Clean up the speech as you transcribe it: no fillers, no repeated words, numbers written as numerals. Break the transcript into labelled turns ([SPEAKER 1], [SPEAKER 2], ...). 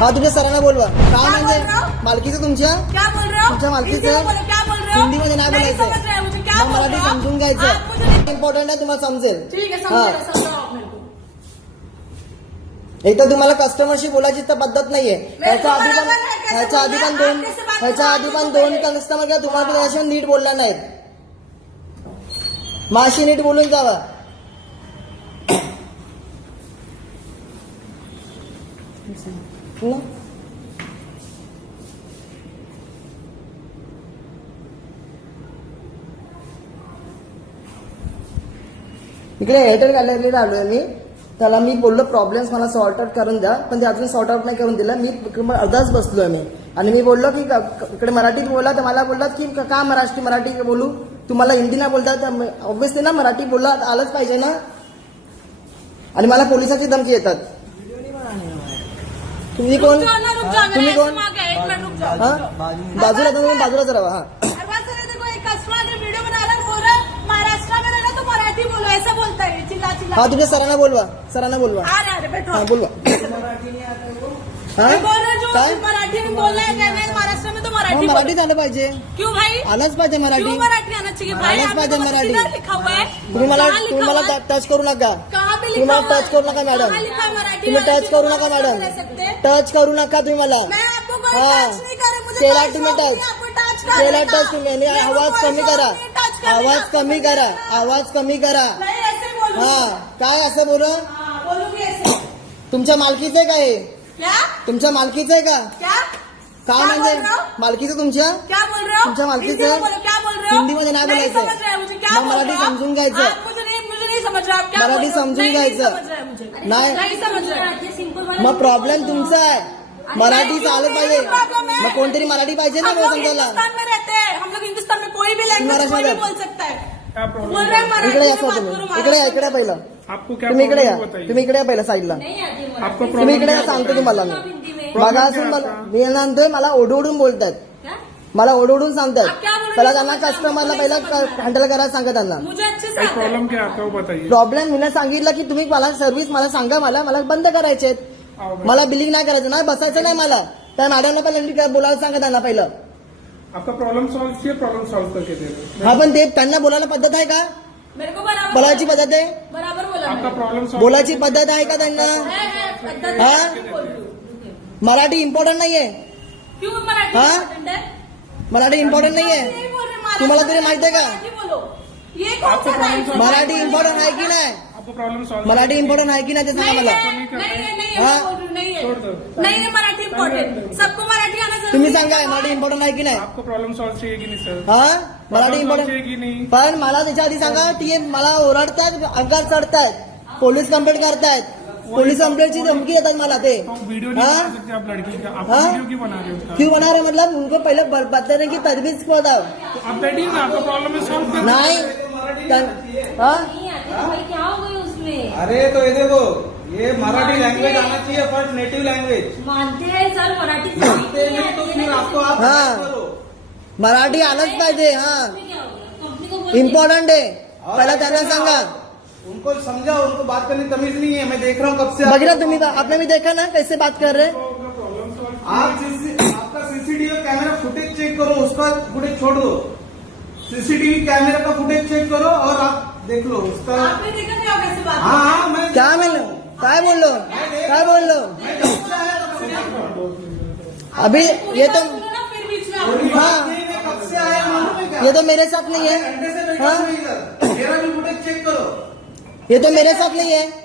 [SPEAKER 1] हा तुझ्या सरांना बोलवा. काय
[SPEAKER 2] क्या
[SPEAKER 1] म्हणजे
[SPEAKER 2] बोल रहे हो?
[SPEAKER 1] मालकीचं तुमच्या
[SPEAKER 2] क्या बोल रहे हो?
[SPEAKER 1] तुमच्या मालकीचं
[SPEAKER 2] क्या बोल रहे हो?
[SPEAKER 1] हिंदीमध्ये नाही
[SPEAKER 2] नहीं
[SPEAKER 1] बोलायचं.
[SPEAKER 2] समझ रहे हो मुझे. क्या
[SPEAKER 1] मग
[SPEAKER 2] बोल
[SPEAKER 1] मराठी
[SPEAKER 2] रहे हो?
[SPEAKER 1] समजून
[SPEAKER 2] आप
[SPEAKER 1] घ्यायचं.
[SPEAKER 2] मुझे
[SPEAKER 1] इम्पॉर्टंट आहे, तुम्हाला समजेल.
[SPEAKER 2] ठीक है
[SPEAKER 1] हाँ.
[SPEAKER 2] समझाओ आप मेरे को.
[SPEAKER 1] एक तर तुम्हाला कस्टमरशी बोलायची तर पद्धत नाहीये. ह्याच्या आधी पण
[SPEAKER 2] बरोबर आहे, कैसे
[SPEAKER 1] ह्याच्या आधी पण
[SPEAKER 2] बोलना?
[SPEAKER 1] दोन
[SPEAKER 2] आप कैसे बात
[SPEAKER 1] ह्याच्या
[SPEAKER 2] करना?
[SPEAKER 1] आधी पण
[SPEAKER 2] आपको
[SPEAKER 1] दोन
[SPEAKER 2] पहले.
[SPEAKER 1] कस्टमर काय तुम्हाला त्याच्यावर नीट बोलला नाहीत. माशी नीट बोलून जावा. इकडे एअरटेल गॅलरीला आलोय मी. त्याला मी बोललो प्रॉब्लेम्स मला सॉर्ट आउट करून द्या, पण ते अजून सॉर्ट आउट नाही करून दिलं. मी अर्धाच बसलोय मी. आणि मी बोललो की इकडे मराठीत बोला, तर मला बोललात की का मराठी बोलू, तुम्हाला हिंदी नाही बोलता, तर ऑब्व्हियसली ना मराठी बोलला आलंच पाहिजे ना. आणि मला पोलिसाची धमकी येतात. तुम्ही कोण
[SPEAKER 2] रुक जाओ,
[SPEAKER 1] तुम्ही
[SPEAKER 2] मेरा
[SPEAKER 1] कोण
[SPEAKER 2] ऐसे मांगा है, एक मिनट रुक जाओ.
[SPEAKER 1] हा बाजूला तुम्ही बाजूलाच राहा. हा
[SPEAKER 2] अरबाज सर देखो एक कस्टमर ने वीडियो बना रहा है, बोल रहा है महाराष्ट्र में रहना तो मराठी बोलो, ऐसा बोलता है चिल्ला चिल्ला.
[SPEAKER 1] हा तुझ्या सरांना बोलवा. सरांना बोलवा.
[SPEAKER 2] आ रहा है बैठो.
[SPEAKER 1] हा बोलवा. हा
[SPEAKER 2] मैं बोल रहा हूँ
[SPEAKER 1] काय
[SPEAKER 2] जो मराठी में बोल रहा है कहना है महाराष्ट्र में तो मराठी
[SPEAKER 1] मग
[SPEAKER 2] बोलो.
[SPEAKER 1] मराठी झालं पाहिजे.
[SPEAKER 2] क्यों भाई?
[SPEAKER 1] आलंच पाहिजे मराठी.
[SPEAKER 2] क्यों मराठी आना चाहिए भाई?
[SPEAKER 1] आलंच
[SPEAKER 2] आपने
[SPEAKER 1] पाहिजे
[SPEAKER 2] तो
[SPEAKER 1] मराठी.
[SPEAKER 2] किधर लिखा हुआ है?
[SPEAKER 1] तुम्ही
[SPEAKER 2] कहाँ लिखा
[SPEAKER 1] मला
[SPEAKER 2] हुआ है?
[SPEAKER 1] टच करू नका.
[SPEAKER 2] कहाँ पे
[SPEAKER 1] तुम्ही
[SPEAKER 2] लिखा
[SPEAKER 1] मला
[SPEAKER 2] हुआ
[SPEAKER 1] टच करू नका मॅडम.
[SPEAKER 2] कहाँ लिखा है मराठी?
[SPEAKER 1] तुम्ही टच करू नका
[SPEAKER 2] महाराष्ट्र
[SPEAKER 1] मॅडम.
[SPEAKER 2] में रह सकते हैं?
[SPEAKER 1] टच करू नका तुम्ही मला.
[SPEAKER 2] मैं आपको कोई
[SPEAKER 1] हाँ.
[SPEAKER 2] टच नहीं कर रही, मुझे
[SPEAKER 1] केला
[SPEAKER 2] कोई
[SPEAKER 1] तुम्ही
[SPEAKER 2] शौक नहीं
[SPEAKER 1] टच.
[SPEAKER 2] आपको टच करने
[SPEAKER 1] केला
[SPEAKER 2] का.
[SPEAKER 1] टच तुम्ही. आणि
[SPEAKER 2] मेरे को
[SPEAKER 1] आवाज
[SPEAKER 2] कोई
[SPEAKER 1] कमी
[SPEAKER 2] शौक
[SPEAKER 1] करा.
[SPEAKER 2] नहीं टच करने
[SPEAKER 1] आवाज
[SPEAKER 2] का.
[SPEAKER 1] कमी करा. आवाज कमी करा.
[SPEAKER 2] नहीं ऐसे बोलूं.
[SPEAKER 1] हा काय असं बोल.
[SPEAKER 2] हाँ, बोलूंगी ऐसे.
[SPEAKER 1] तुमच्या मालकीचं आहे का हे?
[SPEAKER 2] क्या?
[SPEAKER 1] तुमच्या मालकीचं आहे का?
[SPEAKER 2] क्या?
[SPEAKER 1] काय
[SPEAKER 2] क्या
[SPEAKER 1] म्हणजे
[SPEAKER 2] बोल रहे हो?
[SPEAKER 1] मालकीचं तुमच्या
[SPEAKER 2] क्या बोल रहे हो?
[SPEAKER 1] तुमच्या मालकीचं?
[SPEAKER 2] हिंदी में बोलो, क्या बोल रहे हो?
[SPEAKER 1] हिंदीमध्ये नाही बोलायचं.
[SPEAKER 2] समझ रहे हो मुझे. क्या
[SPEAKER 1] मग
[SPEAKER 2] बोल
[SPEAKER 1] मराठी
[SPEAKER 2] रहे हो?
[SPEAKER 1] समजून घ्यायचं.
[SPEAKER 2] आप मुझे नहीं समझ रहे. आप क्या
[SPEAKER 1] मराठी
[SPEAKER 2] बोल रहे हो?
[SPEAKER 1] समजून
[SPEAKER 2] नहीं
[SPEAKER 1] घ्यायचं.
[SPEAKER 2] समझ रहे मुझे.
[SPEAKER 1] नाही.
[SPEAKER 2] नहीं समझ रहे.
[SPEAKER 1] मग प्रॉब्लेम तुमचा आहे. मराठी चालत पाहिजे.
[SPEAKER 2] प्रॉब्लम है.
[SPEAKER 1] मग कोणतरी मराठी पाहिजे ना
[SPEAKER 2] हम
[SPEAKER 1] मला
[SPEAKER 2] लोग
[SPEAKER 1] समजायला.
[SPEAKER 2] हिंदुस्तान में रहते हैं. हम लोग हिंदुस्तान में कोई भी लैंग्वेज
[SPEAKER 1] महाराष्ट्र
[SPEAKER 2] कोई भी
[SPEAKER 1] में
[SPEAKER 2] बोल सकता है.
[SPEAKER 3] क्या प्रॉब्लम
[SPEAKER 2] बोल रहे हैं मराठी
[SPEAKER 1] इकडे
[SPEAKER 2] में
[SPEAKER 1] या
[SPEAKER 2] बात
[SPEAKER 1] तुम्ही.
[SPEAKER 2] करो.
[SPEAKER 1] इकडे या इकडे पहिलं.
[SPEAKER 3] आपको क्या
[SPEAKER 1] तुम्ही इकडे या.
[SPEAKER 3] प्रॉब्लम बताइए.
[SPEAKER 1] तुम्ही इकडे या पहिलं साईडला.
[SPEAKER 3] आपको
[SPEAKER 1] तुम्ही
[SPEAKER 3] प्रॉब्लम
[SPEAKER 1] इकडे
[SPEAKER 3] क्या
[SPEAKER 1] या, सांगतो तुम्हाला मी.
[SPEAKER 3] प्रॉब्लेम
[SPEAKER 1] बघा
[SPEAKER 3] क्या
[SPEAKER 1] असून
[SPEAKER 3] है
[SPEAKER 1] मला
[SPEAKER 3] आपका?
[SPEAKER 1] मी म्हणतोय मला ओढवडून बोलतात.
[SPEAKER 2] क्या?
[SPEAKER 1] मला ओढवडून सांगतात.
[SPEAKER 2] आप क्या बोल रहे
[SPEAKER 1] पहिला
[SPEAKER 2] हो?
[SPEAKER 1] त्यांना
[SPEAKER 2] समझ
[SPEAKER 1] कस्टमरला
[SPEAKER 2] नहीं
[SPEAKER 1] पहिला
[SPEAKER 2] समझ रहा.
[SPEAKER 1] हँडल करायला सांगा त्यांना.
[SPEAKER 2] मुझे अच्छे से
[SPEAKER 3] भाई
[SPEAKER 2] आता है.
[SPEAKER 3] प्रॉब्लम क्या है आपका वो बताइए.
[SPEAKER 1] प्रॉब्लेम मी सांगितलं की तुम्ही मला सर्व्हिस मला सांगा. मला बंद करायचे आहेत.
[SPEAKER 3] आओ भाई.
[SPEAKER 1] मला बिलिंग नाही करायचं नाही, बसायचं नाही मला. त्या मॅडमला पहिला बोलायला सांगा त्यांना पहिलं.
[SPEAKER 3] आपका प्रॉब्लम सॉल्व किया, प्रॉब्लम सॉल्व करके दे रहे
[SPEAKER 1] हा पण ते त्यांना बोलायला पद्धत आहे का?
[SPEAKER 2] मेरे को बराबर
[SPEAKER 1] बोलायची पद्धत आहे?
[SPEAKER 2] बराबर बोला
[SPEAKER 3] आपका
[SPEAKER 2] मैंने.
[SPEAKER 3] प्रॉब्लम सॉल्व
[SPEAKER 1] बोलायची पद्धत आहे का त्यांना?
[SPEAKER 2] है, पद्धत
[SPEAKER 1] हाँ?
[SPEAKER 2] है, बोल रही हूँ.
[SPEAKER 1] मराठी इम्पॉर्टंट नाहीये.
[SPEAKER 2] क्यों मराठी
[SPEAKER 1] हाँ?
[SPEAKER 2] important है?
[SPEAKER 1] मराठी इम्पॉर्टंट नाहीये.
[SPEAKER 2] यही बोल रहे, महाराष्ट्र
[SPEAKER 1] तुम्हाला तरी
[SPEAKER 2] में
[SPEAKER 1] माहिती आहे का?
[SPEAKER 2] मराठी बोलो. ये कौन
[SPEAKER 3] आपको
[SPEAKER 2] सा
[SPEAKER 3] प्रॉब्लम
[SPEAKER 2] right है?
[SPEAKER 3] सॉल्व-
[SPEAKER 1] मराठी इम्पॉर्टंट आहे की नाही?
[SPEAKER 3] आपको प्रॉब्लम सॉल्व
[SPEAKER 1] मराठी इम्पॉर्टंट आहे की नाही ते सांगा
[SPEAKER 2] नहीं
[SPEAKER 1] मला.
[SPEAKER 2] है, नहीं
[SPEAKER 1] हाँ?
[SPEAKER 2] मैं बोल रही हूँ, नहीं
[SPEAKER 3] छोड़
[SPEAKER 2] है.
[SPEAKER 3] दो.
[SPEAKER 2] नहीं है मराठी इम्पोर्टेंट. सबको मराठी आना जरूरी
[SPEAKER 1] तुम्ही
[SPEAKER 2] है.
[SPEAKER 1] सांगा मराठी इम्पॉर्टंट आहे की नाही?
[SPEAKER 3] आपको प्रॉब्लम सॉल्व चाहिए कि नहीं सर?
[SPEAKER 1] हा मराठी
[SPEAKER 3] प्रॉब्लम सॉल्व
[SPEAKER 1] इम्पॉर्टंट.
[SPEAKER 3] चाहिए कि नहीं?
[SPEAKER 1] पण मला त्याच्या आधी सांगा ती मला ओरडतात, अंगात चढतायत, पोलीस कंप्लेंट करतायत, पोलीस कंप्लेंटची धमकी येतात मला ते.
[SPEAKER 3] तो वीडियो नहीं
[SPEAKER 1] हाँ?
[SPEAKER 3] बना सकते आप लड़की का. आप
[SPEAKER 1] हाँ?
[SPEAKER 3] वीडियो क्यों बना रहे हो उसका?
[SPEAKER 1] क्यों बना रहे मतलब उनको पहले बताने की तजवीज बताओ.
[SPEAKER 3] तो आप बैठिए ना, आपका प्रॉब्लम है सॉल्व कर.
[SPEAKER 1] नाही हा
[SPEAKER 4] नहीं आती तो भाई क्या हो गई उसमें.
[SPEAKER 5] अरे तो ये देखो, ये मराठी लैंग्वेज आना चाहिए फर्स्ट, नेटिव लैंग्वेज.
[SPEAKER 4] मानते हैं सर मराठी
[SPEAKER 5] मानते नहीं तो फिर आपको आप
[SPEAKER 1] हाँ.
[SPEAKER 5] बात करो.
[SPEAKER 1] मराठी आलंच पाहिजे. हा
[SPEAKER 4] कंपनी को बोल
[SPEAKER 1] इम्पॉर्टंट आहे. पहिला त्यांना सांगा.
[SPEAKER 5] उनको समझाओ, उनको बात करने की तमीज नहीं है. मैं देख रहा हूँ कब से.
[SPEAKER 1] बघितलं तुम्ही, आपने भी देखा ना कैसे बात कर रहे.
[SPEAKER 5] आपका सीसीटीवी कैमरा फुटेज चेक करो, उसका फुटेज छोड़ दो. सीसीटीवी कैमरा का फुटेज चेक करो और आप देख लो उसका.
[SPEAKER 2] आपने देखा नहीं होगा कैसे बात
[SPEAKER 5] हाँ हाँ मैं
[SPEAKER 1] काय म्हणलो, काय बोललो, काय बोललो. अभी ये तो
[SPEAKER 2] बोलो ना फिर बीच में
[SPEAKER 5] कोई
[SPEAKER 2] आप-
[SPEAKER 5] बात नहीं, मैं कब से आया मालूम है क्या?
[SPEAKER 1] ये तो मेरे साथ नहीं है.
[SPEAKER 5] घंटे से बैठा
[SPEAKER 1] हाँ?
[SPEAKER 5] हूँ इधर. मेरा भी फुटेज चेक करो.
[SPEAKER 1] ये तो मेरे साथ नहीं है.